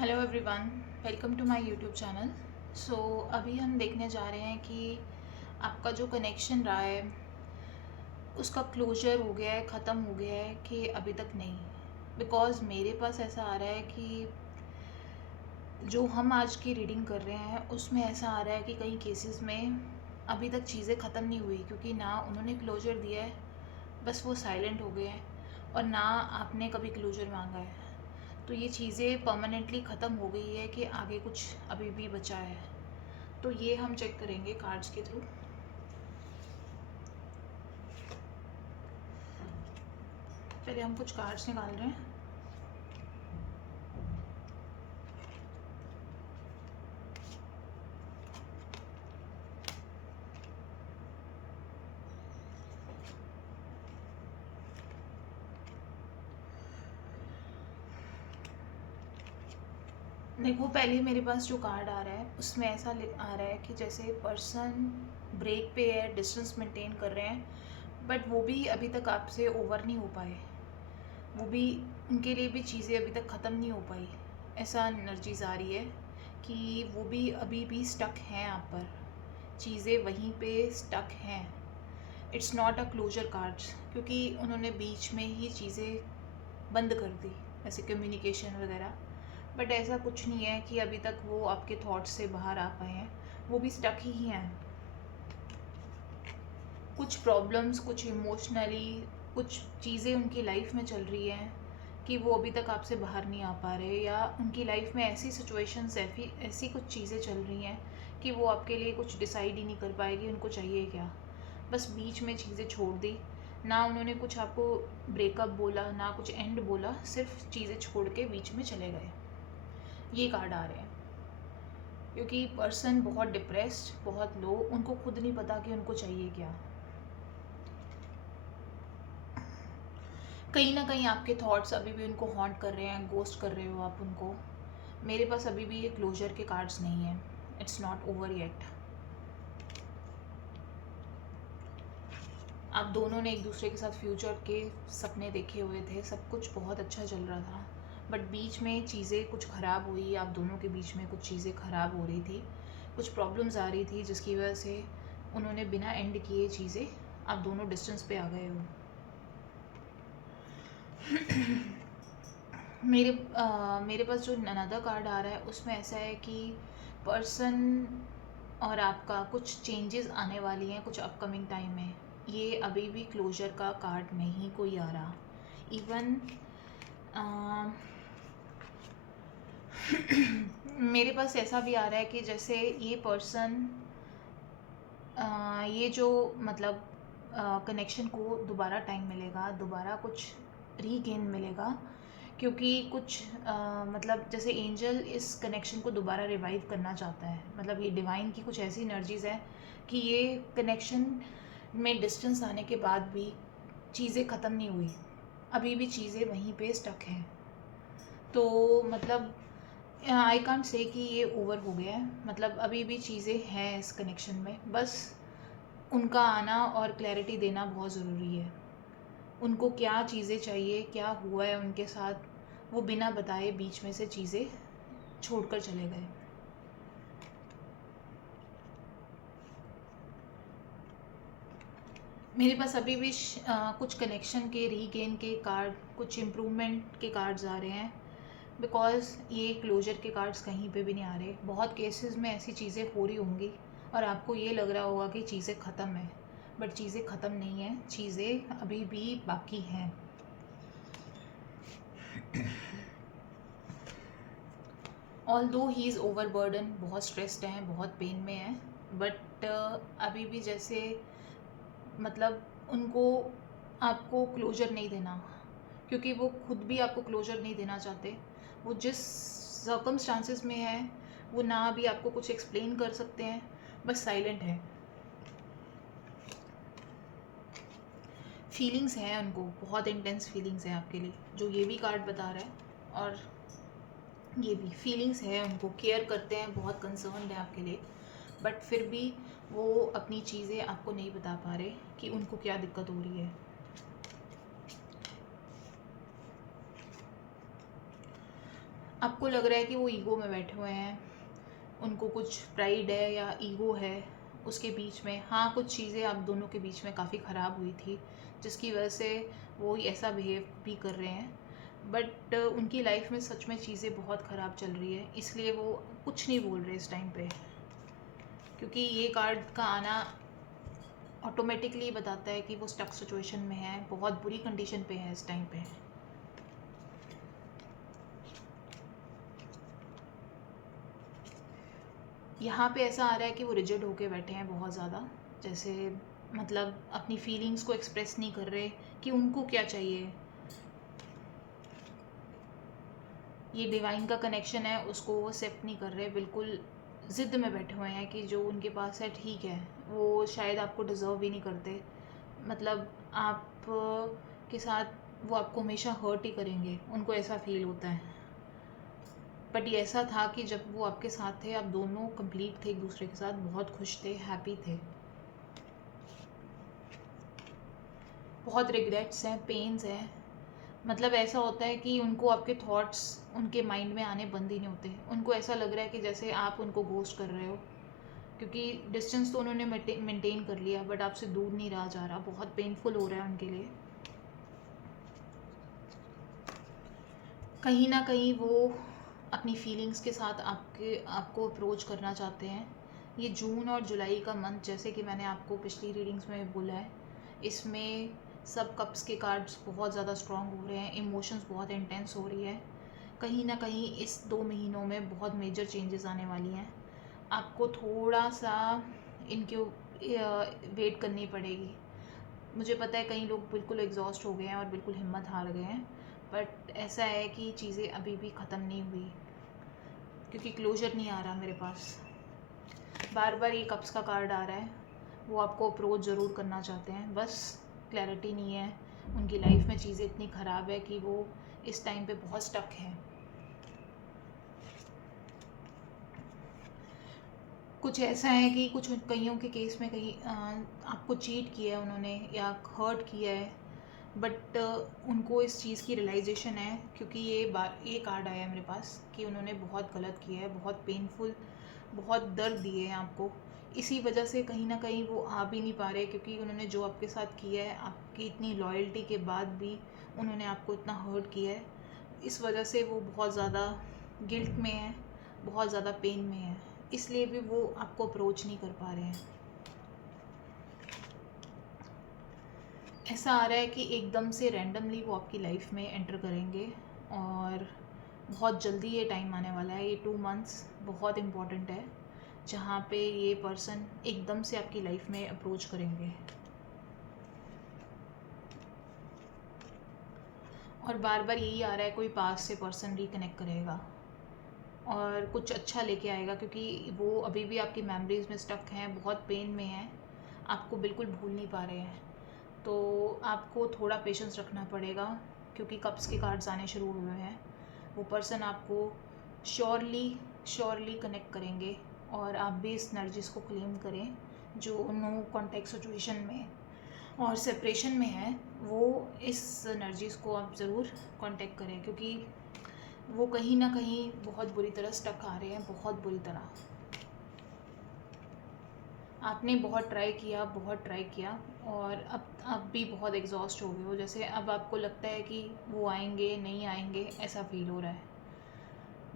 Hello everyone, welcome to my YouTube channel. So अभी हम देखने जा रहे हैं कि आपका जो कनेक्शन रहा है उसका क्लोजर हो गया है, ख़त्म हो गया है कि अभी तक नहीं। बिकॉज़ मेरे पास ऐसा आ रहा है कि जो हम आज की रीडिंग कर रहे हैं उसमें ऐसा आ रहा है कि कई केसेस में अभी तक चीज़ें ख़त्म नहीं हुई, क्योंकि ना उन्होंने क्लोजर दिया है, बस वो साइलेंट हो गए हैं, और ना आपने कभी क्लोजर मांगा है। तो ये चीज़ें परमानेंटली ख़त्म हो गई है कि आगे कुछ अभी भी बचा है। तो ये हम चेक करेंगे कार्ड्स के थ्रू। पहले हम कुछ कार्ड्स निकाल रहे हैं। देखो, पहले मेरे पास जो कार्ड आ रहा है उसमें ऐसा आ रहा है कि जैसे पर्सन ब्रेक पे है, डिस्टेंस मेंटेन कर रहे हैं, बट वो भी अभी तक आपसे ओवर नहीं हो पाए। वो भी, उनके लिए भी चीज़ें अभी तक ख़त्म नहीं हो पाई। ऐसा एनर्जीज आ रही है कि वो भी अभी भी स्टक हैं आप पर, चीज़ें वहीं पे स्टक हैं। It's not a closer cards, क्योंकि उन्होंने बीच में ही चीज़ें बंद कर दी, ऐसे कम्युनिकेशन वगैरह। बट ऐसा कुछ नहीं है कि अभी तक वो आपके थॉट्स से बाहर आ पाए हैं, वो भी स्टक ही हैं। कुछ प्रॉब्लम्स, कुछ इमोशनली कुछ चीज़ें उनकी लाइफ में चल रही हैं कि वो अभी तक आपसे बाहर नहीं आ पा रहे, या उनकी लाइफ में ऐसी सिचुएशंस, ऐसी कुछ चीज़ें चल रही हैं कि वो आपके लिए कुछ डिसाइड ही नहीं कर पाएगी उनको चाहिए क्या। बस बीच में चीज़ें छोड़ दी, ना उन्होंने कुछ आपको ब्रेकअप बोला, ना कुछ एंड बोला, सिर्फ चीज़ें छोड़ के बीच में चले गए। ये कार्ड आ रहे हैं क्योंकि पर्सन बहुत डिप्रेस्ड, बहुत लो, उनको खुद नहीं पता कि उनको चाहिए क्या। कहीं ना कहीं आपके थॉट्स अभी भी उनको हॉन्ट कर रहे हैं, गोस्ट कर रहे हो आप उनको। मेरे पास अभी भी ये क्लोजर के कार्ड्स नहीं हैं। It's not over yet. आप दोनों ने एक दूसरे के साथ फ्यूचर के सपने देखे हुए थे, सब कुछ बहुत अच्छा चल रहा था, बट बीच में चीज़ें कुछ ख़राब हुई। आप दोनों के बीच में कुछ चीज़ें ख़राब हो रही थी, कुछ प्रॉब्लम्स आ रही थी, जिसकी वजह से उन्होंने बिना एंड किए चीज़ें, आप दोनों डिस्टेंस पे आ गए हो। मेरे पास जो अनदर कार्ड आ रहा है उसमें ऐसा है कि पर्सन और आपका कुछ चेंजेस आने वाली हैं कुछ अपकमिंग टाइम में। ये अभी भी क्लोजर का कार्ड नहीं कोई आ रहा। इवन मेरे पास ऐसा भी आ रहा है कि जैसे ये पर्सन, ये जो मतलब कनेक्शन को दोबारा टाइम मिलेगा, दोबारा कुछ रीगेन मिलेगा, क्योंकि कुछ मतलब जैसे एंजल इस कनेक्शन को दोबारा रिवाइव करना चाहता है। मतलब ये डिवाइन की कुछ ऐसी एनर्जीज़ है कि ये कनेक्शन में डिस्टेंस आने के बाद भी चीज़ें ख़त्म नहीं हुई, अभी भी चीज़ें वहीं पे स्टक हैं। तो मतलब आई कांट से कि ये ओवर हो गया है, मतलब अभी भी चीज़ें हैं इस कनेक्शन में, बस उनका आना और क्लैरिटी देना बहुत ज़रूरी है। उनको क्या चीज़ें चाहिए, क्या हुआ है उनके साथ, वो बिना बताए बीच में से चीज़ें छोड़कर चले गए। मेरे पास अभी भी कुछ कनेक्शन के रीगेन के कार्ड, कुछ इम्प्रूवमेंट के कार्ड्स आ रहे हैं, बिकॉज़ ये क्लोजर के कार्ड्स कहीं पे भी नहीं आ रहे। बहुत केसेस में ऐसी चीज़ें हो रही होंगी और आपको ये लग रहा होगा कि चीज़ें ख़त्म हैं, बट चीज़ें ख़त्म नहीं हैं, चीज़ें अभी भी बाकी हैं। ऑल्दो ही इज़ ओवरबर्डन, बहुत स्ट्रेस्ड हैं, बहुत पेन में हैं, बट अभी भी जैसे मतलब उनको आपको क्लोजर नहीं देना, क्योंकि वो खुद भी आपको क्लोजर नहीं देना चाहते। वो जिस सर्कमस्टांसिस में है वो ना भी आपको कुछ एक्सप्लेन कर सकते हैं, बस साइलेंट है। फीलिंग्स हैं उनको, बहुत इंटेंस फीलिंग्स हैं आपके लिए, जो ये भी कार्ड बता रहा है, और ये भी फीलिंग्स है उनको, केयर करते हैं, बहुत कंसर्न है आपके लिए, बट फिर भी वो अपनी चीज़ें आपको नहीं बता पा रहे कि उनको क्या दिक्कत हो रही है। आपको लग रहा है कि वो ईगो में बैठे हुए हैं, उनको कुछ प्राइड है या ईगो है उसके बीच में। हाँ, कुछ चीज़ें आप दोनों के बीच में काफ़ी ख़राब हुई थी जिसकी वजह से वो ऐसा बिहेव भी कर रहे हैं, बट उनकी लाइफ में सच में चीज़ें बहुत ख़राब चल रही है, इसलिए वो कुछ नहीं बोल रहे इस टाइम पे। क्योंकि ये कार्ड का आना ऑटोमेटिकली बताता है कि वो स्टक सिचुएशन में है, बहुत बुरी कंडीशन पे है इस टाइम पे। यहाँ पे ऐसा आ रहा है कि वो रिजिड होके बैठे हैं बहुत ज़्यादा, जैसे मतलब अपनी फीलिंग्स को एक्सप्रेस नहीं कर रहे कि उनको क्या चाहिए। ये डिवाइन का कनेक्शन है उसको वो एक्सेप्ट नहीं कर रहे, बिल्कुल ज़िद में बैठे हुए हैं कि जो उनके पास है ठीक है। वो शायद आपको डिज़र्व भी नहीं करते, मतलब आप के साथ वो आपको हमेशा हर्ट ही करेंगे, उनको ऐसा फील होता है। बट ये ऐसा था कि जब वो आपके साथ थे आप दोनों कंप्लीट थे एक दूसरे के साथ, बहुत खुश थे, हैप्पी थे। बहुत रिग्रेट्स हैं, पेन्स हैं, मतलब ऐसा होता है कि उनको आपके थॉट्स उनके माइंड में आने बंद ही नहीं होते। उनको ऐसा लग रहा है कि जैसे आप उनको घोस्ट कर रहे हो, क्योंकि डिस्टेंस तो उन्होंने मेंटेन कर लिया बट आपसे दूर नहीं रहा जा रहा, बहुत पेनफुल हो रहा है उनके लिए। कहीं ना कहीं वो अपनी फीलिंग्स के साथ आपको अप्रोच करना चाहते हैं। ये जून और जुलाई का मंथ, जैसे कि मैंने आपको पिछली रीडिंग्स में बोला है, इसमें सब कप्स के कार्ड्स बहुत ज़्यादा स्ट्रॉन्ग हो रहे हैं, इमोशंस बहुत इंटेंस हो रही है। कहीं ना कहीं इस 2 महीनों में बहुत मेजर चेंजेस आने वाली हैं। आपको थोड़ा सा इनके वेट करनी पड़ेगी। मुझे पता है कई लोग बिल्कुल एग्जॉस्ट हो गए हैं और बिल्कुल हिम्मत हार गए हैं, बट ऐसा है कि चीज़ें अभी भी ख़त्म नहीं हुई, क्योंकि क्लोजर नहीं आ रहा मेरे पास। बार बार ये कप्स का कार्ड आ रहा है, वो आपको अप्रोच ज़रूर करना चाहते हैं, बस क्लैरिटी नहीं है। उनकी लाइफ में चीज़ें इतनी ख़राब है कि वो इस टाइम पे बहुत स्टक हैं। कुछ ऐसा है कि कुछ कईयों के केस में कहीं आपको चीट किया है उन्होंने या हर्ट किया है, बट उनको इस चीज़ की रियलाइजेशन है, क्योंकि ये कार्ड आया है मेरे पास कि उन्होंने बहुत गलत किया है, बहुत पेनफुल, बहुत दर्द दिए हैं आपको। इसी वजह से कहीं ना कहीं वो आ भी नहीं पा रहे, क्योंकि उन्होंने जो आपके साथ किया है, आपकी इतनी लॉयल्टी के बाद भी उन्होंने आपको इतना हर्ट किया है, इस वजह से वो बहुत ज़्यादा गिल्ट में है, बहुत ज़्यादा पेन में है, इसलिए भी वो आपको अप्रोच नहीं कर पा रहे हैं। ऐसा आ रहा है कि एकदम से रैंडमली वो आपकी लाइफ में एंटर करेंगे और बहुत जल्दी ये टाइम आने वाला है। ये 2 मंथ्स बहुत इम्पॉर्टेंट है जहाँ पे ये पर्सन एकदम से आपकी लाइफ में अप्रोच करेंगे और बार बार यही आ रहा है कोई पास से पर्सन रिकनेक्ट करेगा और कुछ अच्छा लेके आएगा, क्योंकि वो अभी भी आपकी मेमोरीज में स्टक हैं, बहुत पेन में हैं, आपको बिल्कुल भूल नहीं पा रहे हैं। तो आपको थोड़ा पेशेंस रखना पड़ेगा, क्योंकि कप्स के कार्ड्स आने शुरू हुए हैं। वो पर्सन आपको श्योरली श्योरली कनेक्ट करेंगे और आप भी इस एनर्जीज को क्लेम करें जो नो कॉन्टैक्ट सिचुएशन में और सेपरेशन में है, वो इस एनर्जीज को आप ज़रूर कांटेक्ट करें, क्योंकि वो कहीं ना कहीं बहुत बुरी तरह स्टक आ रहे हैं, बहुत बुरी तरह। आपने बहुत ट्राई किया और अब भी बहुत एग्जॉस्ट हो गए हो, जैसे अब आपको लगता है कि वो आएंगे नहीं आएंगे, ऐसा फील हो रहा है।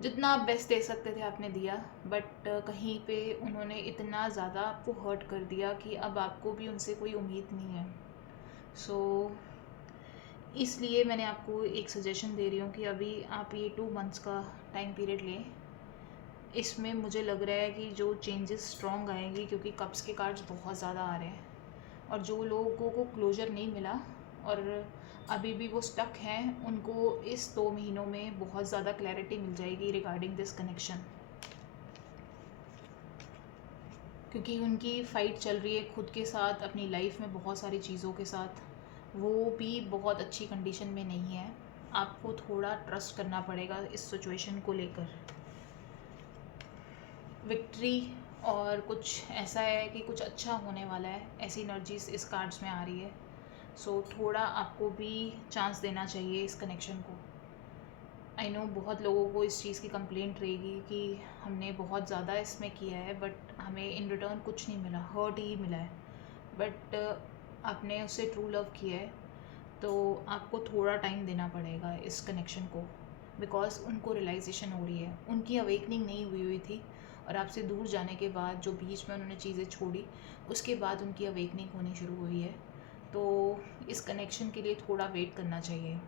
जितना आप बेस्ट दे सकते थे आपने दिया, बट कहीं पे उन्होंने इतना ज़्यादा आपको हर्ट कर दिया कि अब आपको भी उनसे कोई उम्मीद नहीं है। सो इसलिए मैंने आपको एक सजेशन दे रही हूँ कि अभी आप ये 2 मंथ्स का टाइम पीरियड लें। इसमें मुझे लग रहा है कि जो चेंजेस स्ट्रॉन्ग आएंगी, क्योंकि कप्स के कार्ड्स बहुत ज़्यादा आ रहे हैं और जो लोगों को क्लोजर नहीं मिला और अभी भी वो स्टक हैं, उनको इस 2 महीनों में बहुत ज़्यादा क्लैरिटी मिल जाएगी रिगार्डिंग दिस कनेक्शन, क्योंकि उनकी फ़ाइट चल रही है खुद के साथ, अपनी लाइफ में बहुत सारी चीज़ों के साथ, वो भी बहुत अच्छी कंडीशन में नहीं है। आपको थोड़ा ट्रस्ट करना पड़ेगा इस सिचुएशन को लेकर। विक्ट्री और कुछ ऐसा है कि कुछ अच्छा होने वाला है, ऐसी एनर्जीज इस कार्ड्स में आ रही है। सो थोड़ा आपको भी चांस देना चाहिए इस कनेक्शन को। आई नो बहुत लोगों को इस चीज़ की कंप्लेंट रहेगी कि हमने बहुत ज़्यादा इसमें किया है बट हमें इन रिटर्न कुछ नहीं मिला, हर्ट ही मिला है। बट आपने उससे ट्रू लव किया है तो आपको थोड़ा टाइम देना पड़ेगा इस कनेक्शन को, बिकॉज उनको रियलाइजेशन हो रही है, उनकी अवेकनिंग नहीं हुई थी। और आपसे दूर जाने के बाद जो बीच में उन्होंने चीज़ें छोड़ी, उसके बाद उनकी अवेकनिंग होनी शुरू हुई है। तो इस कनेक्शन के लिए थोड़ा वेट करना चाहिए।